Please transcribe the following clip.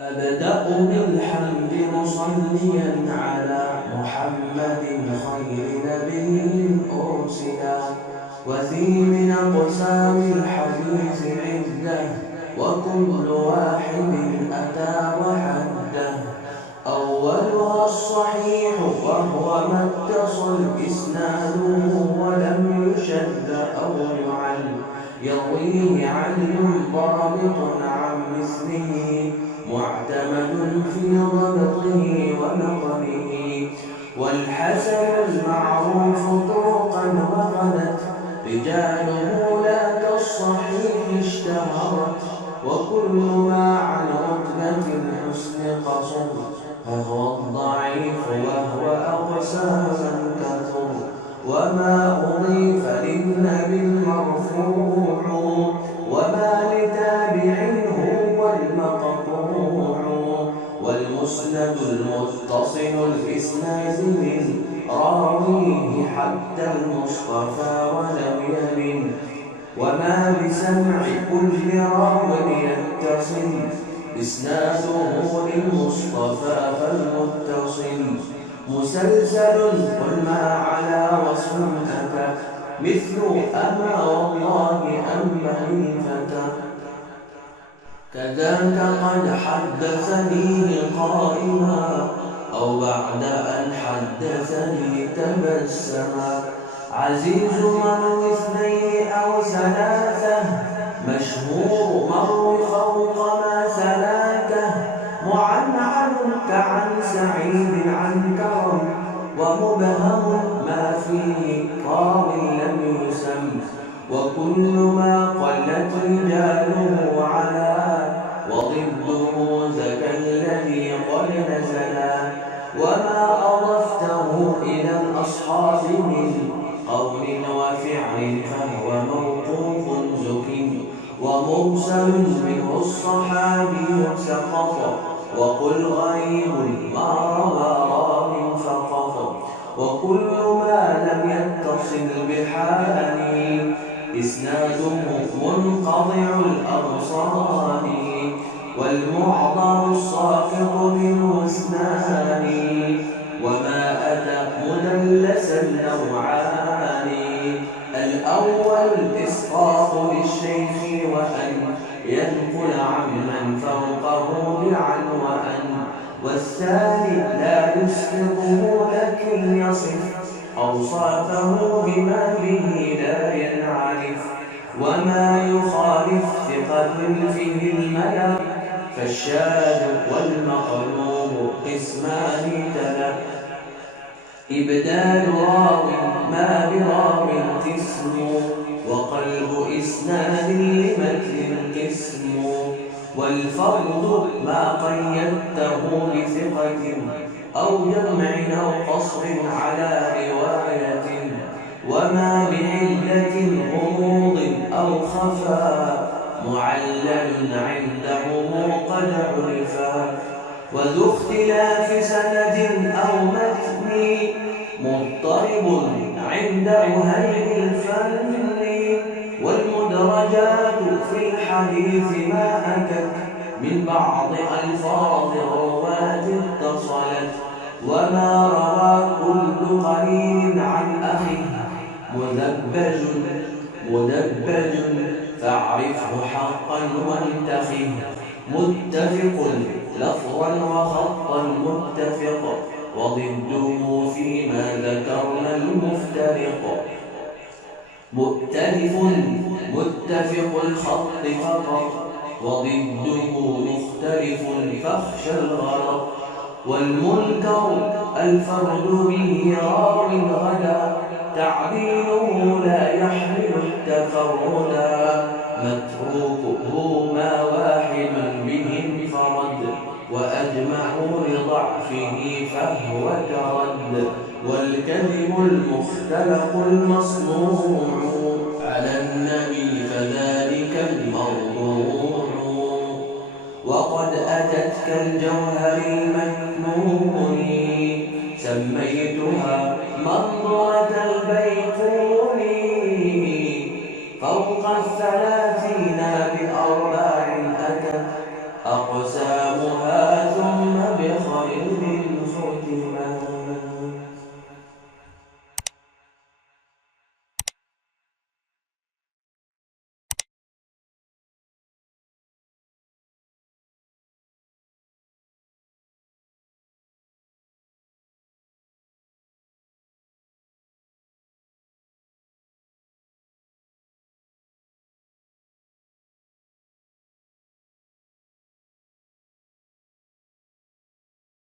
أبدأ بالحمد مصليا على محمد خير نبي أرسلا، وذي من أقسام الحديث عدة، وكل واحد أتى وحده. أولها الصحيح وهو ما اتصل إسناده ولم يشد أو يعل، يرويه عدل ضابط عن مثله، معتمد في ضبطه ونقله. والحسن المعروف طرقا وغدت، رجاله لا كالصحيح اشتهرت. وكل ما عن رتبة الحسن قصر، فهو الضعيف وهو أقسام كثر. وما أضيف للنبي المرفوع، وما لتابع هو المقطوع. والمسند المتصل الإسناد من راويه حتى المصطفى ولم يبن. وما بسمع كل راو يتصل إسناده للمصطفى فالمتصل. مسلسل قل ما على وصف أتى، مثل أما والله أما الفتى. كذاك قد حدثنيه قائما، أو بعد أن حدثني تبسما. عزيز مروي اثنين أو ثلاثة، مشهور مروي فوق ما ثلاثة. معنعن كعن سعيد عن كرم، ومبهم ما فيه راو لم يسم. وكل ما قلت رجاله على، وضده ذاك الذي قد نزلا. وما أضفته إلى الأصحاب من قول وفعل فهو موقوف زك. ومرسل منه الصحابي سقط، وقل غريب ما روى راو فقط. وكل ما لم يتصل بحال، إسناده منقطع الأبصار. والمعضل الساقط منه اثنان، وما أتى مدلسا نوعان. الأول إسقاط للشيخ وأن ينقل عمن فوقه بعن وأن. والثاني لا يسقطه لكن يصف أوصافه بما به لا ينعرف. وما يخالف ثقة فيه الملا، فالشاذ والمقلوب قسمان تلا. إبدال راو ما براو قسم، وقلب إسناد لمتن قسم. والفرد ما قيدته بثقة أو جمع أو قصر على رواية. وما بعلة غموض أو خفا، معلل عنده قد عرفا. وذو اختلاف سند أو متن، مضطرب عند أهل الفن. والمدرجات في الحديث ما أتت من بعض ألفاظ الرواة اتصلت. وما روى كل قليل عن أخيه مدبج فاعرفه حقا وانتخه. متفق لفظا وخطا متفق، وضده فيما ذكرنا المفترق. مؤتلف متفق الخط فقط، وضده مختلف فاخشى الغلط. والمنكر الفرد به راو غدا، تعديله لا يحمل التفردا. متروكه ما واحد به انفرد، وأجمعوا لضعفه فهو كرد. والكذب المختلق المصنوع على النبي فذلك الموضوع. وقد أتت كالجوهر المكنون، سميتها منظورة البيقون. فوق الثلاث